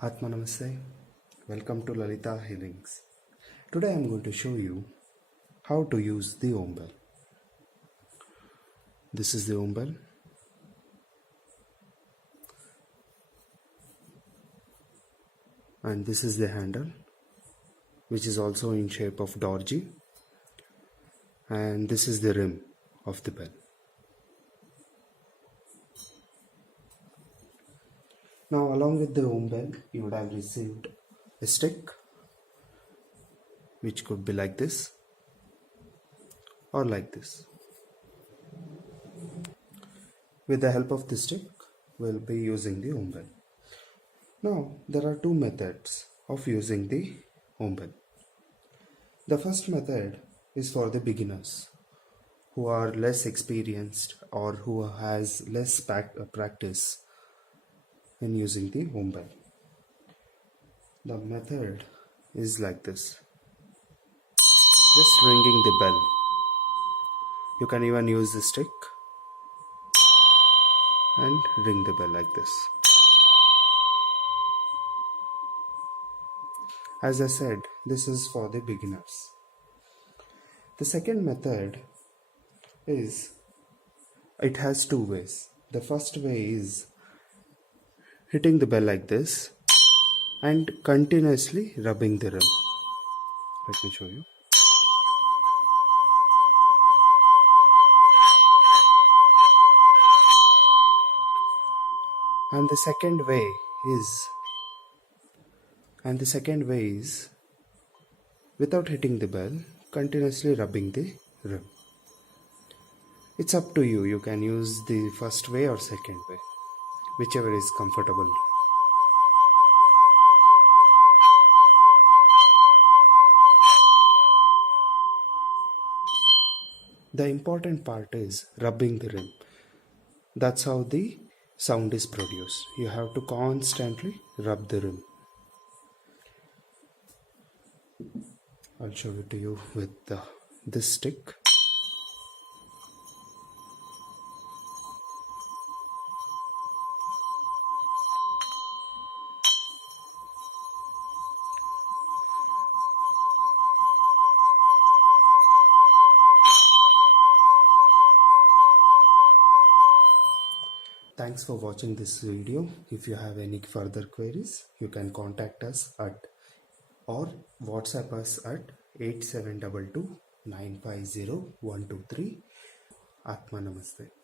Atma Namaste. Welcome to Lalita Healings. Today I am going to show you how to use the Om bell. This is the Om bell. And this is the handle, which is also in shape of Dorji. And this is the rim of the bell. Now, along with the Om bell, you would have received a stick, which could be like this or like this. With the help of the stick, we'll be using the Om bell. Now, there are two methods of using the Om bell. The first method is for the beginners who are less experienced or who has less practice in using the Om bell. The method is like this. Just ringing the bell. You can even use the stick and ring the bell like this. As I said, this is for the beginners. The second method is, it has two ways. The first way is hitting the bell like this and continuously rubbing the rim. Let me show you. And the second way is without hitting the bell, continuously rubbing the rim. It's up to you. You can use the first way or second way, whichever is comfortable. The important part is rubbing the rim. That's how the sound is produced. You have to constantly rub the rim. I'll show it to you with this stick. Thanks for watching this video. If you have any further queries, you can contact us or WhatsApp us at 8722 950 123. Atma Namaste.